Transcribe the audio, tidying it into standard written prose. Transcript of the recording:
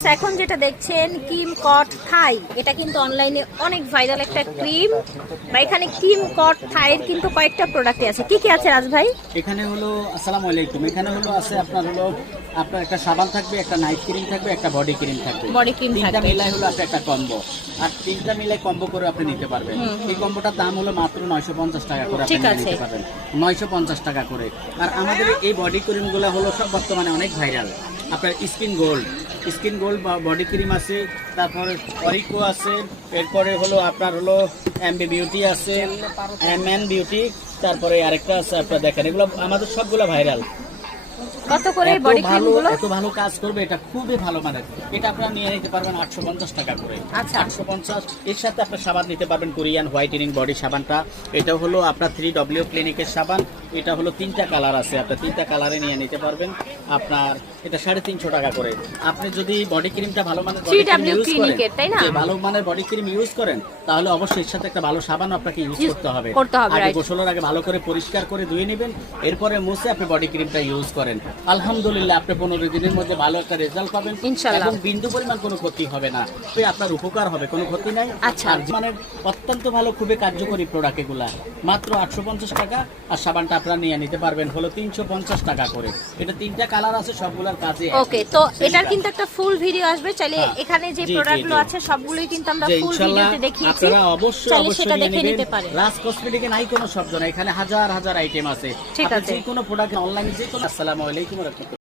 এখন যেটা দেখছেন কিম কট থাই, এটা কিন্তু অনলাইনে অনেক ভাইরাল একটা ক্রিম বা এখানে কিম কট থাইয়ের কিন্তু কয়েকটা প্রোডাক্ট আছে। কি কি আছে রাজ ভাই? এখানে হলো আসসালামু আলাইকুম, এখানে হলো আছে আপনার একটা সাবান থাকবে, একটা নাইট ক্রিম থাকবে, একটা বডি ক্রিম থাকবে। বডি ক্রিম তিনটা থাকবে। মিলাই হলো একটা কম্বো, আর তিনটা মিলাই কম্বো করে আপনি নিতে পারবেন। এই কম্বোটার দাম হলো মাত্র 950 টাকা করে আপনি ঠিক আছে। নিতে পারবেন, 950 টাকা করে। আর আমাদের এই বডি ক্রিমগুলো হলো সব বর্তমানে অনেক ভাইরাল। আপনার স্কিন গোল্ড বা বডি ক্রিম আছে, তারপরে অরিকো আছে, এরপরে হলো আপনার হলো এমবি বিউটি আছে, এমএন বিউটি, তারপরে আরেকটা আছে আপনার দেখেন। এগুলো আমাদের সবগুলো ভাইরাল। কত করে বডি ক্রিম গুলো? এত ভালো কাজ করবে, এটা খুবই ভালো মানের। এটা আপনারা নিয়ে নিতে পারবেন 850 টাকা করে। আচ্ছা। 850। এর সাথে আপনার সাবান নিতে পারবেন কোরিয়ান হোয়াইটেনিং বডি সাবানটা। এটা হলো আপনার 3W ক্লিনিকের সাবান। এটা হলো তিনটা কালার আছে, আপনার তিনটা কালারে নিয়ে নিতে পারবেন। আপনার এটা 350 টাকা করে। আপনি যদি বডি ক্রিমটা ভালো মানের বডি ক্রিম 3W ইউজ করেন, ক্লিনিকের, তাই না? যে ভালো মানের বডি ক্রিম ইউজ করেন, তাহলে অবশ্যই এর সাথে একটা ভালো সাবান আপনাকে ইউজ করতে হবে। আগে right? গোসলের আগে ভালো করে পরিষ্কার করে ধুয়ে নেবেন, এরপরে মুছে আপনি বডি ক্রিমটা ইউজ করেন। আলহামদুলিল্লাহ আপনি 15 দিনের মধ্যে ভালো একটা রেজাল্ট পাবেন ইনশাআল্লাহ। এবং বিন্দু পরিমাণ কোনো ক্ষতি হবে না, তো আপনার উপকার হবে, কোনো ক্ষতি নাই। আচ্ছা। আর মানে অত্যন্ত ভালো, খুবই কার্যকরী প্রোডাক্ট এগুলা। মাত্র 850 টাকা। আর সাবানটা আপনারা নিয়ে নিতে পারবেন হলো 350 টাকা করে। এটা তিনটা কালার আছে, সবগুলোর কাজে ওকে, তো এটার কিন্তু একটা ফুল ভিডিও আসবে, চাইলে এখানে যে জি, প্রোডাক্টগুলো জি। আছে সবগুলোই কিন্তু আমরা যে ফুল ইনশাআল্লাহ ভিডিওতে দেখিয়েছি, আপনারা অবশ্যই চাইলে সেটা নিয়ে দেখে নেবেন। নিতে পারেন। রাজ কসমেটিকে নাই কোনো শব্দ না, এখানে হাজার হাজার আইটেম আছে। ঠিক আপনি আছে। যে কোনো প্রোডাক্ট অনলাইনে যে কোনো। আসসালামু আলাইকুম ওয়া রাহমাতুল্লাহ।